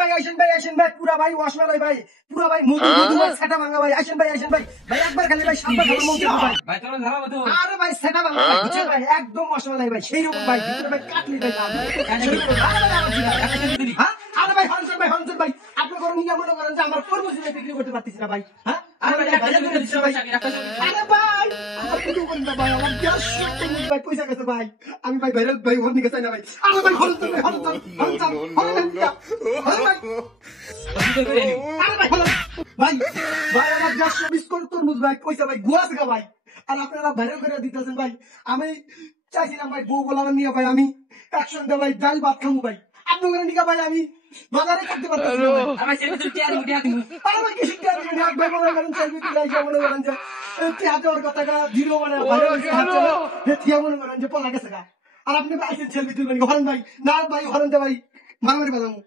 আইসেন ভাই পুরা ভাই ওয়াশমালাই ভাই পুরা ভাই মধু সেটা ভাঙা ভাই আইসেন ভাই ভাই একবার খালি ভাই সামনে ভালো মধু ভাই ভাই চলো ধারা মতো আরে ভাই সেটা ভাঙা ভাই বুঝছেন ভাই একদম ওয়াশমালাই ভাই সেই রকম ভাই ভিতরে ভাই কাটলি ভাই আরে ভাই হনসন ভাই আপনি করুন নিয়ে মনে করেন যে আমার তরমুজ বিক্রি করতে পারতেছি না ভাই হ্যাঁ আরে ভাই আরে ভাই আমার কিছু করেন না ভাই আমার গ্যাস তরমুজ ভাই পয়সা গেছে ভাই আমি ভাই ভাইরাল ভাই ওর নিকে চাই না ভাই আরে ভাই হনসন ভাই ভাই আমার গ্যাস বিস্কুট তরমুজ ভাই পয়সা ভাই গুয়াস গা ভাই আর আপনারা ভাইরাল করে দিতেছেন ভাই আমি চাইছিলাম ভাই বউ বলার নিয়ে ভাই আমি একসঙ্গে ভাই ডাল ভাত খামু ভাই আপনাদের নিকা ভাই আমি বাজারে করতে পারতেছি না আমার ছেলে তো টিয়ার উঠে দিমু আমার কি শিখতে হবে না ভাই মনে করেন চাইবি কি লাইকা মনে করেন যে টিয়ার কথাটা জিরো মানে ভাইরাল হে টিয়া মনে করেন যে পলা গেছে গা আর আপনি ভাই ছেলে তুলবেন হরন ভাই না ভাই হরন ভাই মারামারি বাজামু